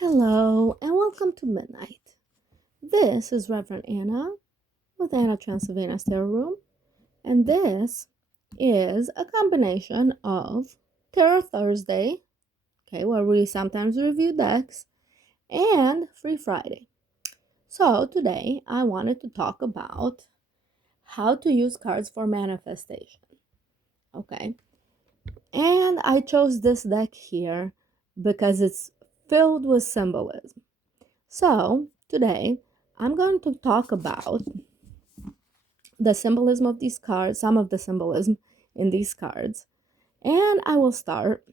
Hello and welcome to Midnight. This is Reverend Anna with Anna Transylvania Tarot Room, and this is a combination of Tarot Thursday, okay, where we sometimes review decks, and Free Friday. So today I wanted to talk about how to use cards for manifestation, okay? And I chose this deck here because it's filled with symbolism. So, today I'm going to talk about the symbolism of these cards, some of the symbolism in these cards, and I will start.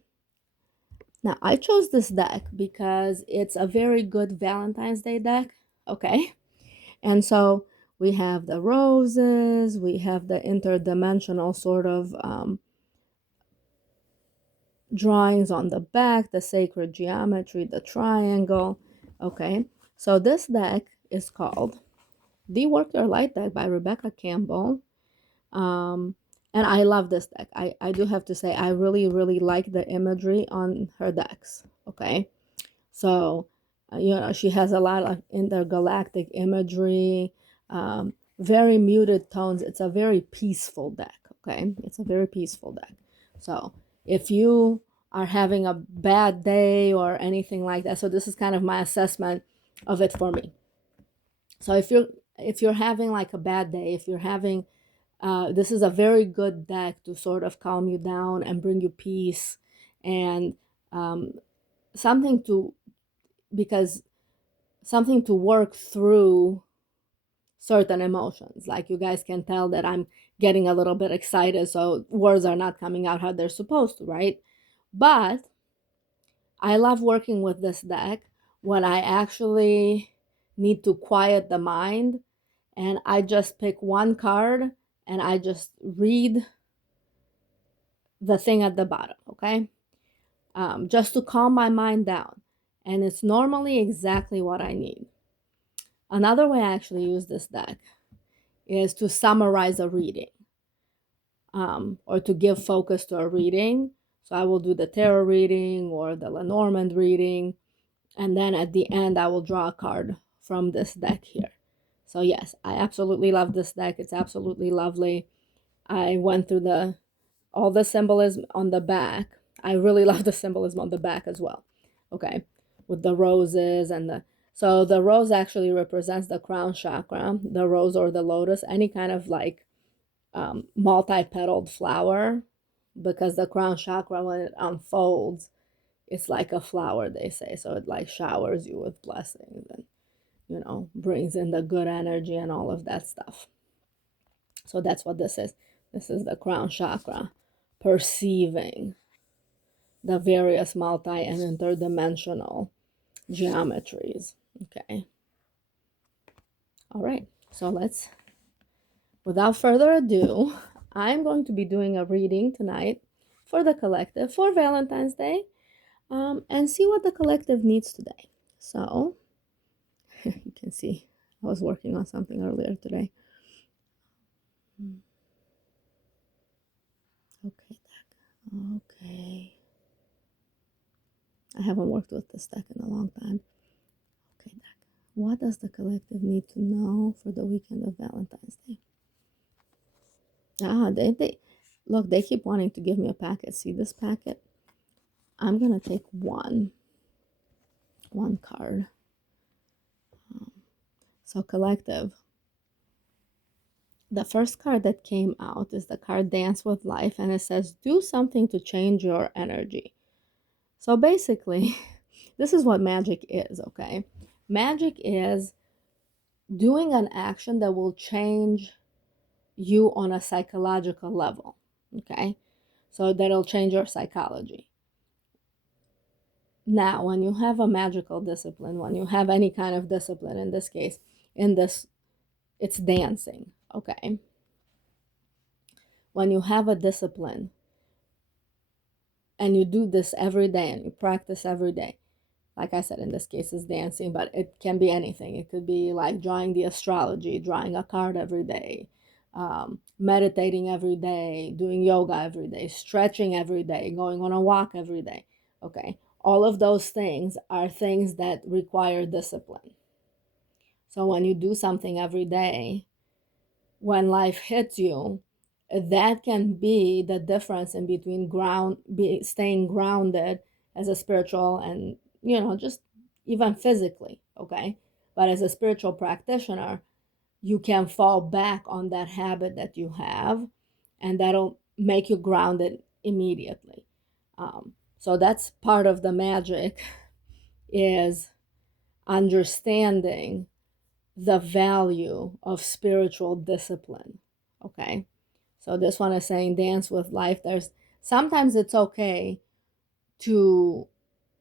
Now, I chose this deck because it's a very good Valentine's Day deck, okay? And so we have the roses, we have the interdimensional sort of drawings on the back, the sacred geometry, the triangle, okay? So this deck is called The Work Your Light deck by Rebecca Campbell. And I love this deck. I do have to say, I really, really like the imagery on her decks. Okay. So, she has a lot of intergalactic imagery, very muted tones. It's a very peaceful deck. Okay. It's a very peaceful deck. So, if you are having a bad day or anything like that, so this is kind of my assessment of it for me. So if you're having like a bad day, if you're having this is a very good deck to sort of calm you down and bring you peace and um, something to because something to work through certain emotions. Like you guys can tell that I'm getting a little bit excited, so words are not coming out how they're supposed to, right? But I love working with this deck when I actually need to quiet the mind and I just pick one card and I just read the thing at the bottom, okay? Just to calm my mind down. And it's normally exactly what I need. Another way I actually use this deck is to summarize a reading or to give focus to a reading. So I will do the tarot reading or the Lenormand reading. And then at the end, I will draw a card from this deck here. So yes, I absolutely love this deck. It's absolutely lovely. I went through all the symbolism on the back. I really love the symbolism on the back as well. Okay, with the roses and the rose actually represents the crown chakra, the rose or the lotus, any kind of like multi-petaled flower, because the crown chakra when it unfolds, it's like a flower, they say. So it like showers you with blessings and brings in the good energy and all of that stuff. So that's what this is. This is the crown chakra, perceiving the various multi and interdimensional geometries. Okay. All right. So without further ado, I'm going to be doing a reading tonight for the collective for Valentine's Day and see what the collective needs today. So you can see I was working on something earlier today. Okay, deck. Okay. I haven't worked with this deck in a long time. Okay, deck. What does the collective need to know for the weekend of Valentine's Day? They look, they keep wanting to give me a packet. See this packet? I'm gonna take one card. So collective. The first card that came out is the card Dance with Life, and it says do something to change your energy. So basically, this is what magic is, okay? Magic is doing an action that will change you on a psychological level, okay? So that'll change your psychology. Now, when you have a magical discipline, when you have any kind of discipline, in this case, it's dancing, okay? When you have a discipline and you do this every day and you practice every day, like I said, in this case, it's dancing, but it can be anything. It could be like drawing the astrology, drawing a card every day, meditating every day, doing yoga every day, stretching every day, going on a walk every day, okay? all of those things are things that require discipline. So when you do something every day, when life hits you, that can be the difference in between staying grounded as a spiritual and, just even physically, okay? But as a spiritual practitioner, you can fall back on that habit that you have, and that'll make you grounded immediately. So that's part of the magic, is understanding the value of spiritual discipline. Okay. So this one is saying dance with life. There's sometimes it's okay to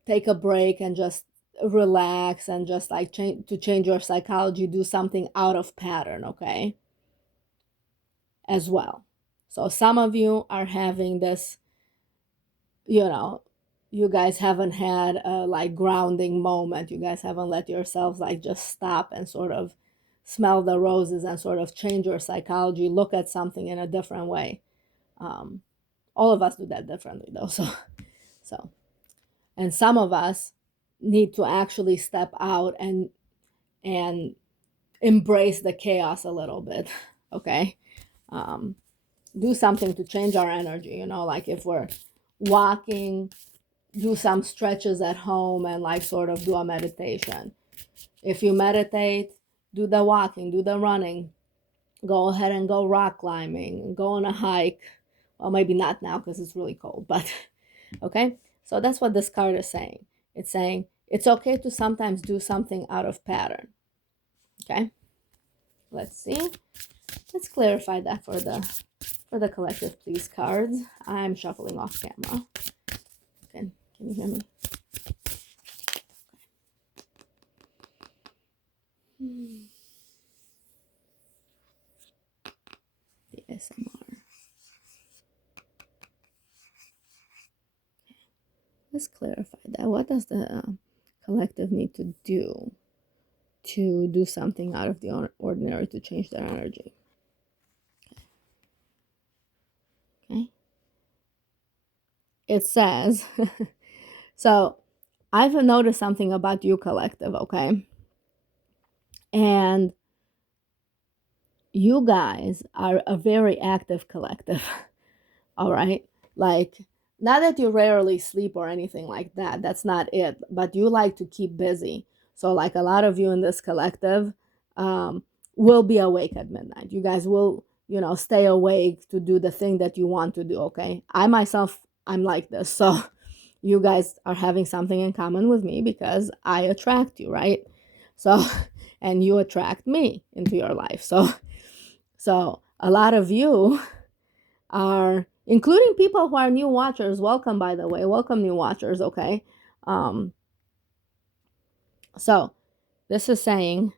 take a break and just relax and just like change your psychology, do something out of pattern, okay? As well. So some of you are having this, you guys haven't had a like grounding moment. You guys haven't let yourselves like just stop and sort of smell the roses and sort of change your psychology, look at something in a different way. All of us do that differently though. So, and some of us need to actually step out and embrace the chaos a little bit. Okay. Do something to change our energy, like if we're walking, do some stretches at home and like sort of do a meditation. If you meditate, do the walking, do the running, go ahead and go rock climbing, go on a hike. Well, maybe not now because it's really cold, but okay. So that's what this card is saying. It's saying it's okay to sometimes do something out of pattern. Okay. Let's see. Let's clarify that for the collective, please, cards. I'm shuffling off camera. Okay, can you hear me? The SMR. Okay. Let's clarify that. What does the collective need to do something out of the ordinary to change their energy? Okay. It says, so I've noticed something about you, collective, okay? And you guys are a very active collective, all right? Like, not that you rarely sleep or anything like that, that's not it, but you like to keep busy. So like a lot of you in this collective will be awake at midnight. You guys will, stay awake to do the thing that you want to do, okay? I myself, I'm like this. So you guys are having something in common with me because I attract you, right? So, and you attract me into your life. So a lot of you are, including people who are new watchers. Welcome, by the way. Welcome, new watchers, okay? So this is saying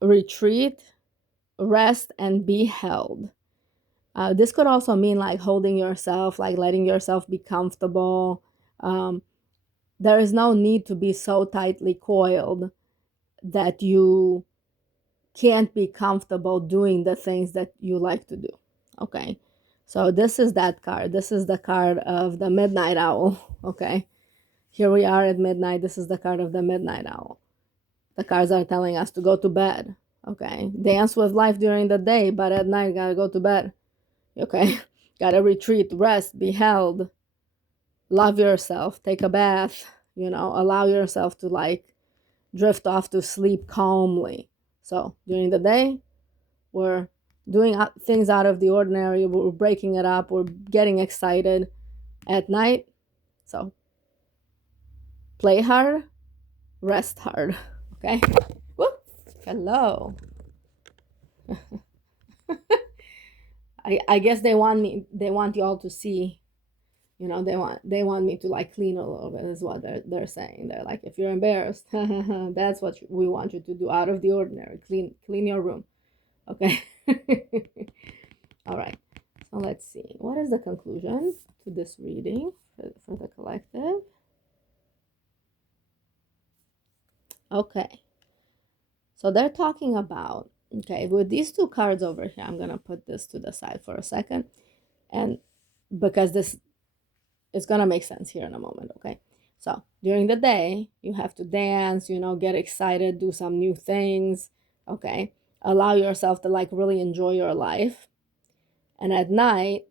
retreat, rest, and be held. This could also mean like holding yourself, like letting yourself be comfortable. There is no need to be so tightly coiled that you can't be comfortable doing the things that you like to do. Okay. So this is that card. This is the card of the Midnight Owl. Okay. Here we are at midnight. This is the card of the Midnight Owl. The cards are telling us to go to bed. Okay. Dance with life during the day, but at night, gotta go to bed. Okay. Gotta retreat, rest, be held, love yourself, take a bath, allow yourself to like drift off to sleep calmly. So during the day, we're doing things out of the ordinary, we're breaking it up, we're getting excited. At night, so play hard, rest hard. Okay. Woo! Hello. I guess they want you all to see, they want me to like clean a little bit, is what they're saying. They're like, if you're embarrassed, that's what we want you to do out of the ordinary. Clean your room. Okay. All right. So let's see. What is the conclusion to this reading for the collective? Okay. So they're talking about, okay, with these two cards over here, I'm going to put this to the side for a second. And because this is going to make sense here in a moment, okay? So during the day, you have to dance, get excited, do some new things, okay? Allow yourself to like really enjoy your life. And at night,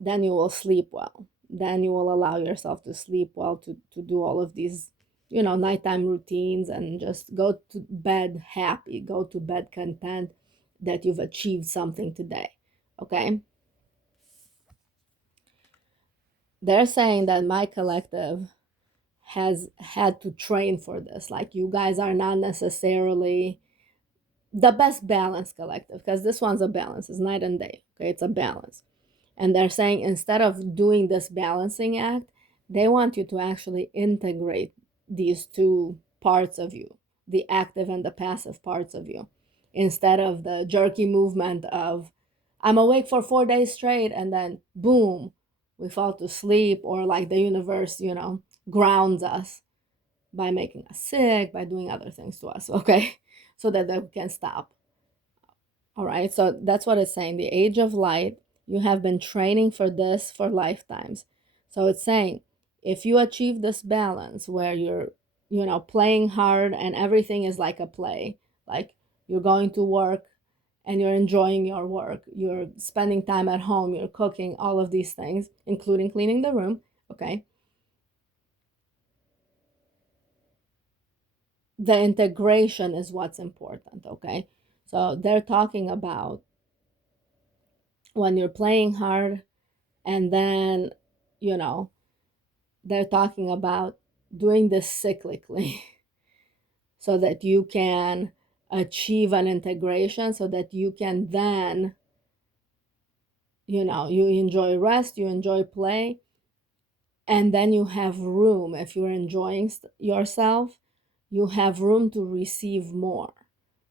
then you will sleep well. Then you will allow yourself to sleep well, to do all of these, nighttime routines, and just go to bed happy, go to bed content that you've achieved something today, okay? They're saying that my collective has had to train for this. Like, you guys are not necessarily the best balanced collective, because this one's a balance. It's night and day, okay? It's a balance. And they're saying instead of doing this balancing act, they want you to actually integrate these two parts of you, the active and the passive parts of you, instead of the jerky movement of, I'm awake for 4 days straight, and then boom, we fall to sleep, or like the universe, grounds us by making us sick, by doing other things to us, okay? So that we can stop. All right, so that's what it's saying. The age of light, you have been training for this for lifetimes. So it's saying if you achieve this balance where you're, playing hard and everything is like a play, like you're going to work and you're enjoying your work, you're spending time at home, you're cooking, all of these things, including cleaning the room, okay? The integration is what's important, okay? So they're talking about when you're playing hard, and then, you know, they're talking about doing this cyclically so that you can achieve an integration, so that you can then, you enjoy rest, you enjoy play, and then you have room. If you're enjoying yourself, you have room to receive more.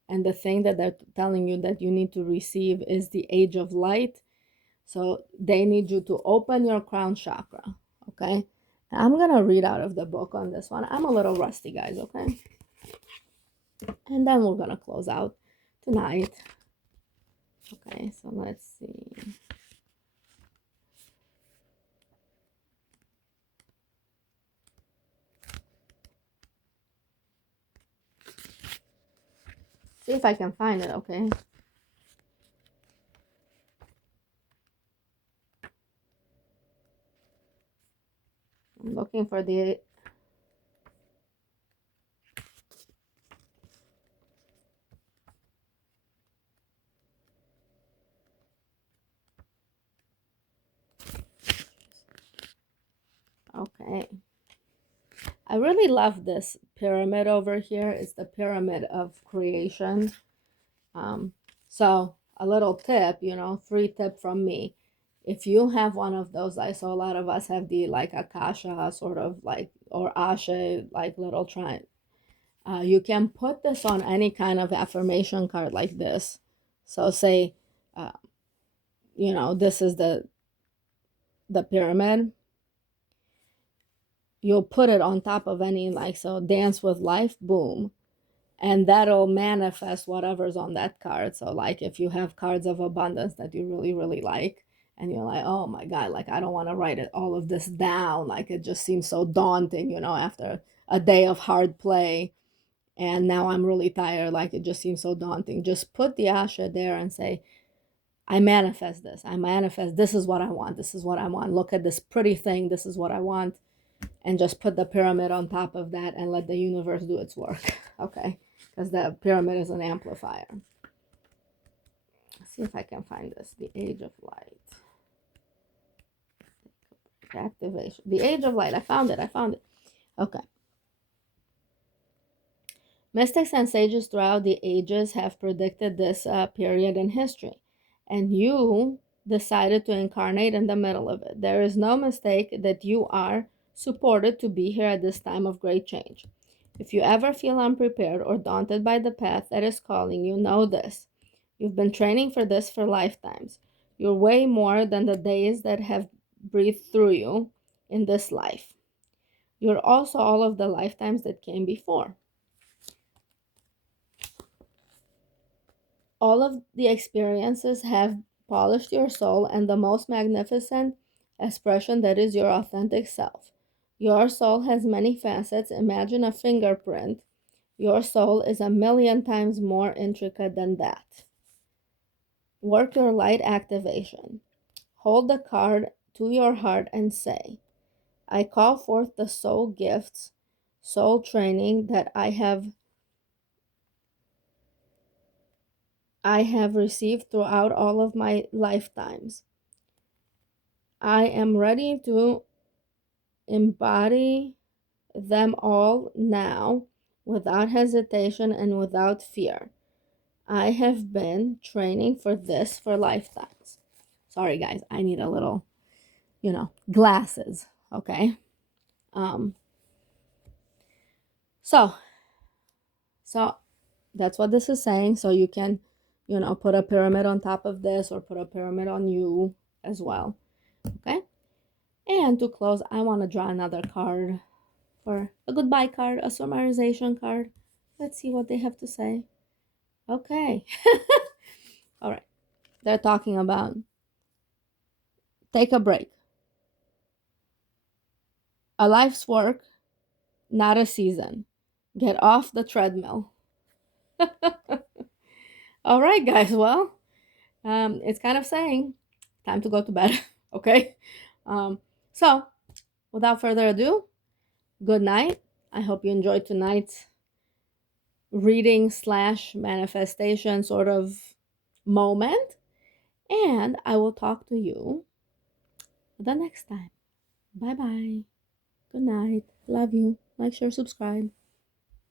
And the thing that they're telling you that you need to receive is the age of light. So they need you to open your crown chakra, okay? I'm going to read out of the book on this one. I'm a little rusty, guys, okay? And then we're going to close out tonight. Okay, so let's see. See if I can find it, okay? I'm looking for the... Okay. I really love this pyramid over here. It's the pyramid of creation. So a little tip, free tip from me. If you have one of those, I saw a lot of us have the like Akasha sort of like, or Asha, like little triangle. You can put this on any kind of affirmation card like this. So say, uh, this is the pyramid. You'll put it on top of any, like, so dance with life, boom. And that'll manifest whatever's on that card. So like if you have cards of abundance that you really, really like, and you're like, oh my God, like I don't want to write it all of this down. Like it just seems so daunting, after a day of hard play. And now I'm really tired. Like it just seems so daunting. Just put the Asha there and say, I manifest this. I manifest. This is what I want. This is what I want. Look at this pretty thing. This is what I want. And just put the pyramid on top of that and let the universe do its work. Okay. Because the pyramid is an amplifier. Let's see if I can find this. The Age of Light. Activation. The Age of Light. I found it. Okay. Mystics and sages throughout the ages have predicted this period in history. And you decided to incarnate in the middle of it. There is no mistake that you are supported to be here at this time of great change. If you ever feel unprepared or daunted by the path that is calling you, know this. You've been training for this for lifetimes. You're way more than the days that have breathed through you in this life. You're also all of the lifetimes that came before. All of the experiences have polished your soul and the most magnificent expression that is your authentic self. Your soul has many facets. Imagine a fingerprint. Your soul is a million times more intricate than that. Work your light activation. Hold the card to your heart and say, I call forth the soul gifts, soul training that I have received throughout all of my lifetimes. I am ready to embody them all now without hesitation and without fear. I have been training for this for lifetimes. Sorry, guys, I need a little, glasses. Okay. Um, so, so that's what this is saying. So you can, put a pyramid on top of this or put a pyramid on you as well. Okay. And to close, I want to draw another card for a goodbye card, a summarization card. Let's see what they have to say. Okay. All right. They're talking about take a break. A life's work, not a season. Get off the treadmill. All right, guys. Well, it's kind of saying time to go to bed. Okay. So, without further ado, good night. I hope you enjoyed tonight's reading slash manifestation sort of moment. And I will talk to you the next time. Bye bye. Good night. Love you. Like, share, subscribe.